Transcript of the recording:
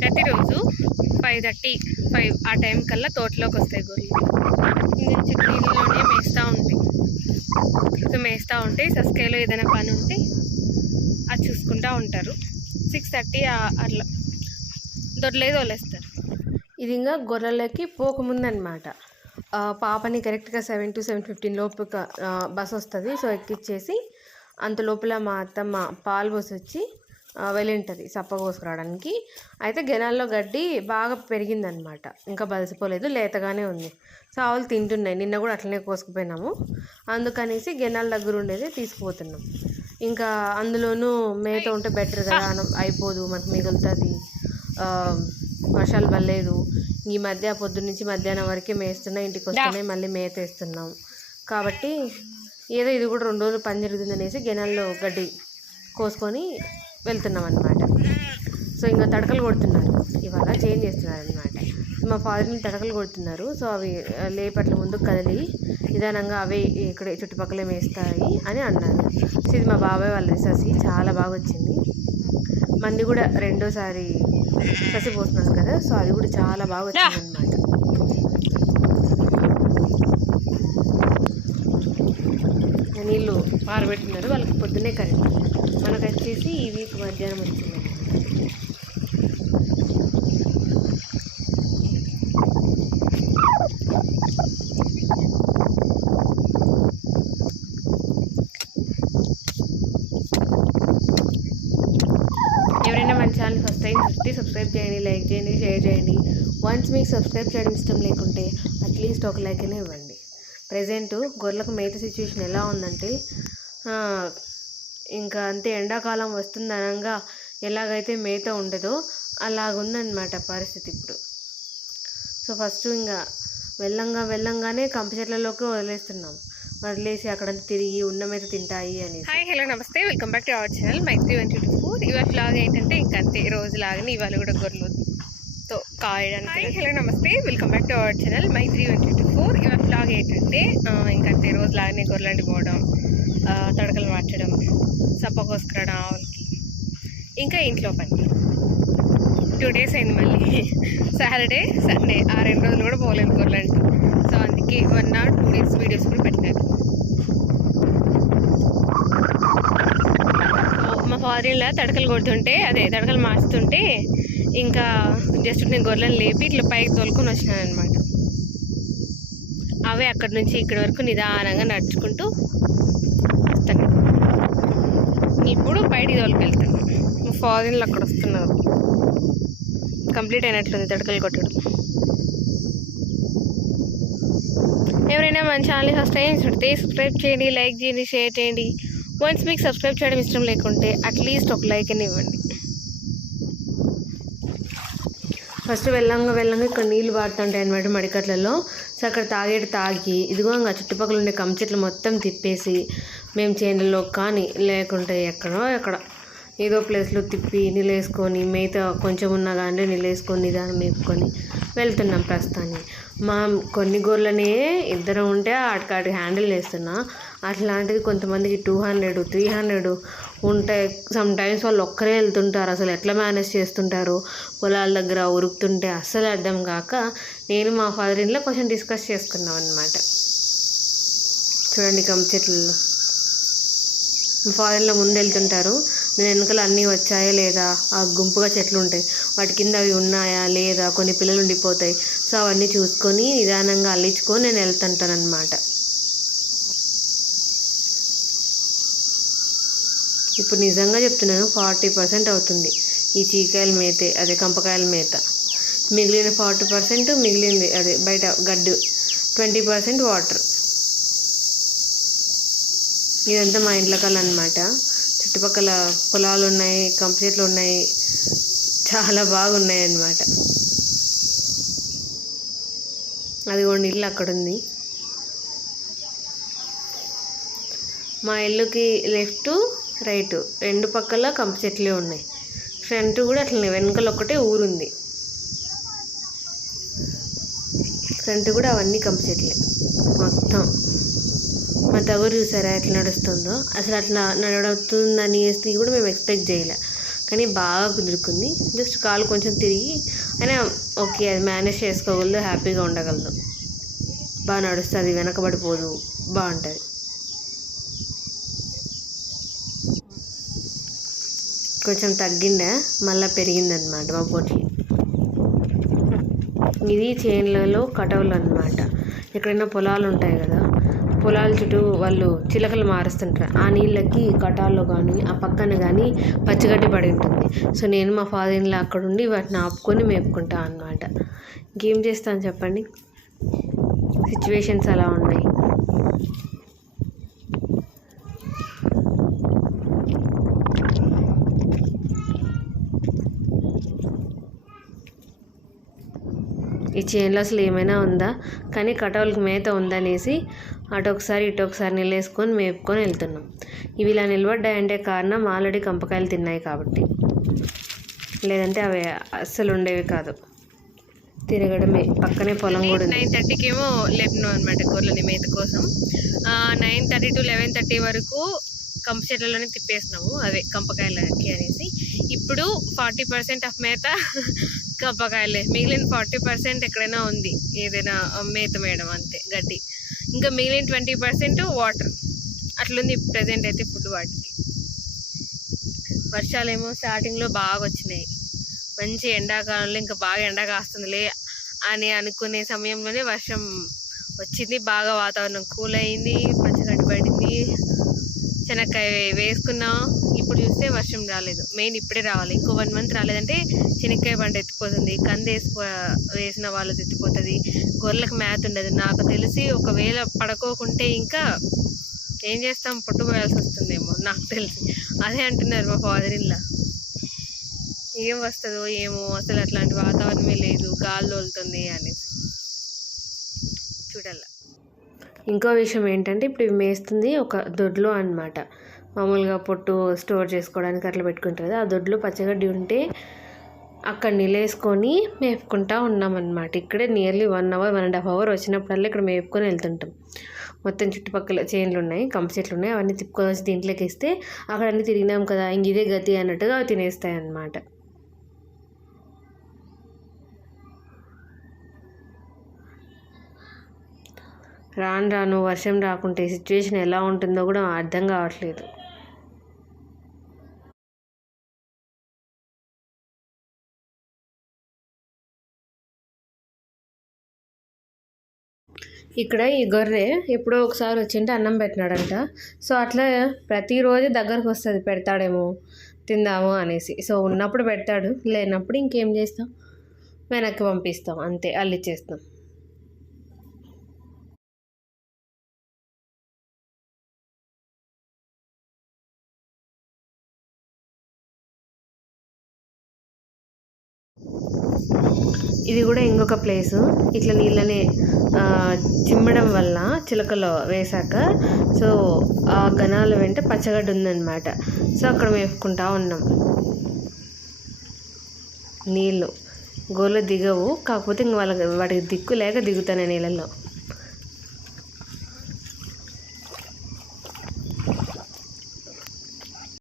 ప్రతిరోజు five thirty five ఆ time కల్లా తోటలోకి వస్తాయి గొర్రెలు ఇంకా నీళ్ళలోనే మేస్తూ ఉంటాయి సో మేస్తూ ఉంటే సస్కేలో ఏదైనా పని ఉంటే అది చూసుకుంటూ ఉంటారు. సిక్స్ థర్టీ అట్లా దొరలేదు వదిలేస్తారు ఇది ఇంకా గొర్రెలకి పోకముందనమాట పాపని కరెక్ట్గా సెవెన్ టు సెవెన్ ఫిఫ్టీన్ లోపు బస్ వస్తుంది. సో ఎక్కిచ్చేసి అంత లోపల మా అత్తమ్మ పాలు పోసి వచ్చి వెళ్ళింటది సప్ప కోసుకురావడానికి. అయితే గెనాల్లో గడ్డి బాగా పెరిగిందనమాట. ఇంకా బలిసిపోలేదు లేతగానే ఉంది. సో ఆవులు తింటున్నాయి. నిన్న కూడా అట్లనే కోసుకుపోయినాము. అందుకనేసి గెనాల దగ్గర ఉండేది తీసుకుపోతున్నాం. ఇంకా అందులోనూ మేత ఉంటే బెటర్ కదా అయిపోదు మనకు మిగులుతుంది. వర్షాలు పడలేదు. ఈ మధ్య పొద్దున్న నుంచి మధ్యాహ్నం వరకే మేస్తున్నా ఇంటికి వస్తున్నాయి మళ్ళీ మేత వేస్తున్నాం. కాబట్టి ఏదో ఇది కూడా రెండు రోజులు పని జరుగుతుంది అనేసి గెనాల్లో గడ్డి కోసుకొని వెళ్తున్నాం అనమాట సో ఇంకా తడకలు కొడుతున్నారు. ఇవాళ చేంజ్ చేస్తున్నారు అనమాట మా ఫాదర్ని తడకలు కొడుతున్నారు. సో అవి లేపట్ల ముందుకు కదిలి నిదానంగా అవే ఇక్కడ చుట్టుపక్కల వేస్తాయి అని అన్నారు. సో ఇది మా బాబాయ్ వాళ్ళ ససి చాలా బాగా వచ్చింది మంది కూడా రెండోసారి ససి పోస్తున్నాం కదా. సో అది కూడా చాలా బాగా వచ్చింది అనమాట నీళ్ళు పారబెట్టినారు వాళ్ళకి పొద్దున్నే కరెంట్. వచ్చేసి ఈ వీక్ మధ్యాహ్నం వచ్చింది. ఎవరైనా మన ఛానల్ ఫస్ట్ టైం చూస్తే సబ్స్క్రైబ్ చేయండి లైక్ చేయండి షేర్ చేయండి. వన్స్ మీకు సబ్స్క్రైబ్ చేయడం ఇష్టం లేకుంటే అట్లీస్ట్ ఒక లైక్ అయినా ఇవ్వండి. ప్రజెంట్ గొర్రెలకు మేత సిచ్యువేషన్ ఎలా ఉందంటే ఇంకా అంతే ఎండాకాలం వస్తుంది అనగా ఎలాగైతే మేత ఉండదో అలాగుందన్నమాట పరిస్థితి ఇప్పుడు. సో ఫస్ట్ ఇంకా వెళ్ళంగా వెళ్ళంగానే కంప చెట్లలోకి వదిలేస్తున్నాం. వదిలేసి అక్కడంతా తిరిగి ఉన్న మీద తింటాయి అని hi hello namaste. Welcome back to our channel Maitri one twenty four ఇవాళ లాగ్ ఏంటంటే ఇంకంతే రోజు లాగానే ఇవాళ కూడా గొర్రెలతో కాయడానికి hi hello namaste. Welcome back to our channel Maitri one twenty four ఇవాళ లాగ్ ఏంటంటే ఆ, ఇంకంతే రోజు లాగానే గొర్రెలంటి పోవడం. మార్చడం సప్ప ఆవులకి. ఇంకా ఇంట్లో పని. టూ డేస్ అయింది మళ్ళీ. సాటర్డే సండే ఆ రెండు రోజులు కూడా పోలేదు గొర్రెలంటి. సో అందుకే one not two days videos కూడా పెట్టినారు మా ఫాదర్ ఇలా తడకలు కొడుతుంటే అదే తడకలు మార్చుతుంటే ఇంకా జస్ట్ నేను గొర్రెలను లేపి ఇట్లా పైకి తోలుకొని వచ్చినాను అనమాట అవే అక్కడి నుంచి ఇక్కడి వరకు నిదానంగా నడుచుకుంటూ ఇప్పుడు బయటికి తోలుకెళ్తాను మా ఫాదర్లు అక్కడ వస్తున్నారు. కంప్లీట్ అయినట్లుంది తడకలు కొట్టడం. ఎవరైనా మన ఛానల్ని ఫస్ట్ టైం చూడితే సబ్స్క్రైబ్ చేయండి లైక్ చేయండి షేర్ చేయండి. వన్స్ మీకు సబ్స్క్రైబ్ చేయడం ఇష్టం లేకుంటే అట్లీస్ట్ ఒక లైక్ అని ఇవ్వండి. ఫస్ట్ వెళ్ళంగా వెళ్ళంగా ఇక్కడ నీళ్ళు పాడుతుంటాయి అనమాట మడికట్లలో. సో అక్కడ తాగేటి తాగి ఇదిగో ఇంకా చుట్టుపక్కల ఉండే కంచెట్లు చెట్లు మొత్తం తిప్పేసి మేము చేనులో కానీ లేకుంటే ఎక్కడో ఎక్కడ ఏదో ప్లేస్లో తిప్పి నిలేసుకొని మిగతా మేత కొంచెం ఉన్నా కానీ నిలేసుకొని దాన్ని మేపుకొని వెళ్తున్నాం ప్రస్తుతానికి. మా కొన్ని గొర్రెలనే ఇద్దరం ఉంటే అటుకాటికి హ్యాండిల్ చేస్తున్నా. అట్లాంటిది కొంతమందికి టూ హండ్రెడ్ త్రీ హండ్రెడ్ ఉంటాయి సమ్ టైమ్స్ వాళ్ళు ఒక్కరే వెళ్తుంటారు. అసలు ఎట్లా మేనేజ్ చేస్తుంటారు? పొలాల దగ్గర ఉరుకుతుంటే అస్సలు అర్థం కాక నేను మా ఫాదర్ ఇంట్లో కొంచెం డిస్కస్ చేసుకున్నాం అనమాట చూడండి కమ్మ చెట్లలో. ఫారెన్లో ముందు వెళ్తుంటారు నేను వెనకాల అన్నీ వచ్చాయా లేదా? ఆ గుంపుగా చెట్లు ఉంటాయి వాటి కింద అవి ఉన్నాయా లేదా? కొన్ని పిల్లలు ఉండిపోతాయి. సో అవన్నీ చూసుకొని నిదానంగా అల్లించుకొని నేను వెళ్తుంటాను అనమాట ఇప్పుడు నిజంగా చెప్తున్నాను ఫార్టీ పర్సెంట్ అవుతుంది. ఈ చీకాయల మేతే అదే కంపకాయల మేత. మిగిలిన ఫార్టీ పర్సెంట్ మిగిలింది అదే బయట గడ్డు. Twenty percent water. ఇదంతా మా ఇంట్లో కల అనమాట చుట్టుపక్కల పొలాలు ఉన్నాయి కంప చెట్లు ఉన్నాయి చాలా బాగున్నాయి అన్నమాట అదిగోండి ఇల్లు అక్కడ ఉంది మా ఇల్లుకి లెఫ్ట్ రైట్ రెండు పక్కల కంప చెట్లే ఉన్నాయి. ఫ్రంట్ కూడా అట్లనే వెనకాల ఒకటే ఊరుంది. ఫ్రంట్ కూడా అవన్నీ కంప చెట్లే మొత్తం. ఎవరు చూసారా ఎట్లా నడుస్తుందో అసలు అట్లా నడుస్తుందని వేస్తే కూడా మేము ఎక్స్పెక్ట్ చేయలే. కానీ బాగా కుదురుకుంది. జస్ట్ కాలు కొంచెం తిరిగి అయినా ఓకే అది మేనేజ్ చేసుకోగలదు హ్యాపీగా ఉండగలదు. బాగా నడుస్తుంది వెనకబడిపోదు బాగుంటుంది కొంచెం తగ్గిందా? మళ్ళీ పెరిగిందనమాట మా పొట్లు ఇది చేన్లలో కటవులు అనమాట ఎక్కడైనా పొలాలు ఉంటాయి కదా పొలాల చుట్టూ వాళ్ళు చిలకలు మారుస్తుంటారు. ఆ నీళ్ళకి కటాల్లో కానీ ఆ పక్కన కానీ పచ్చిగడ్డి పడి ఉంటుంది. సో నేను మా ఫాదర్ ఇన్లా అక్కడ ఉండి వాటిని ఆపుకొని మేపుకుంటా అనమాట ఇంకేం చేస్తాను చెప్పండి? సిచ్యువేషన్స్ అలా ఉన్నాయి. ఈ చేన్లో అసలు ఏమైనా ఉందా? కానీ కటవలకి మేత ఉందనేసి అటు ఒకసారి ఇటు ఒకసారి నిలేసుకొని మేపుకొని వెళ్తున్నాం. ఇవి ఇలా నిలబడ్డాయంటే కారణం ఆల్రెడీ కంపకాయలు తిన్నాయి కాబట్టి. లేదంటే అవి అస్సలు ఉండేవి కాదు. తిరగడమే. పక్కనే పొలం కూడా నైన్ థర్టీకి ఏమో లేపినాం అనమాట గొర్రెలని మేత కోసం. Nine thirty to eleven thirty వరకు కంప చెట్లలోనే తిప్పేసినాము అదే కంపకాయలకి అనేసి. ఇప్పుడు ఫార్టీ పర్సెంట్ ఆఫ్ మేత కంపకాయలే. మిగిలిన ఫార్టీ పర్సెంట్ ఎక్కడైనా ఉంది. ఏదైనా మేత మేయడం అంతే గడ్డి. ఇంకా మిగిలిన ట్వంటీ పర్సెంట్ వాటర్. అట్లుంది ప్రజెంట్ అయితే ఫుడ్ వాటికి. వర్షాలేమో స్టార్టింగ్లో బాగా వచ్చినాయి మంచి ఎండాకాలంలో ఇంకా బాగా ఎండ కాస్తుందిలే అని అనుకునే సమయంలోనే వర్షం వచ్చింది. బాగా వాతావరణం కూల్ అయింది పచ్చగడ్డి పడింది శనక్కాయ వేసుకున్నాం. ఇప్పుడు చూస్తే వర్షం రాలేదు. మెయిన్ ఇప్పుడే రావాలి. ఇంకో వన్ మంత్ రాలేదంటే శనక్కాయ పంట ఎత్తిపోతుంది. కంది వేసిపో వేసిన వాళ్ళు ఎత్తిపోతుంది గొర్రెలకు మ్యాత్ ఉండదు. నాకు తెలిసి ఒకవేళ పడుకోకుంటే ఇంకా ఏం చేస్తాం? పట్టుకోవాల్సి వస్తుందేమో. నాకు తెలిసి. అదే అంటున్నారు మా ఫాదర్ ఇల్లా ఏం వస్తుందో ఏమో. అసలు అట్లాంటి వాతావరణమే లేదు. గాలి తోలుతుంది అనేసి. చూడాల. ఇంకో విషయం ఏంటంటే ఇప్పుడు మేస్తుంది ఒక దొడ్లో అన్నమాట. మామూలుగా పొట్టు స్టోర్ చేసుకోవడానికి అట్లా పెట్టుకుంటారు ఆ దొడ్లో పచ్చగడ్డి ఉంటే అక్కడ నిలేసుకొని మేపుకుంటా ఉన్నామన్నమాట. ఇక్కడే nearly one hour one and half hour వచ్చినప్పుడల్లా ఇక్కడ మేపుకొని వెళ్తుంటాం. మొత్తం చుట్టుపక్కల చేన్లు ఉన్నాయి కంప చెట్లు ఉన్నాయి అవన్నీ తిప్పుకొని వచ్చి దీంట్లోకి ఇస్తే అక్కడ అన్నీ తిరిగినాం కదా ఇంక ఇదే గతి అన్నట్టుగా అవి తినేస్తాయి అన్నమాట. రాను రాను వర్షం రాకుంటే సిచ్యువేషన్ ఎలా ఉంటుందో కూడా అర్థం కావట్లేదు. ఇక్కడ ఈ గొర్రె ఎప్పుడో ఒకసారి వచ్చింటే అన్నం పెట్టినాడంట. సో అట్లా ప్రతిరోజు దగ్గరకు వస్తుంది పెడతాడేమో తిందాము అనేసి. సో ఉన్నప్పుడు పెడతాడు లేనప్పుడు ఇంకేం చేస్తాం? వెనక్కి పంపిస్తాం అంతే అల్లిచ్చేస్తాం ఇది కూడా ఇంకొక ప్లేసు. ఇట్లా నీళ్ళని చిమ్మడం వల్ల చిలకలో వేశాక సో ఆ గణాలు వెంట పచ్చగడ్డి ఉందన్నమాట. సో అక్కడ మేపుకుంటా ఉన్నాం. నీళ్ళు. గోళ్ళు దిగవు. కాకపోతే ఇంక వాళ్ళకి వాటికి దిక్కు లేక దిగుతాను నీళ్ళల్లో.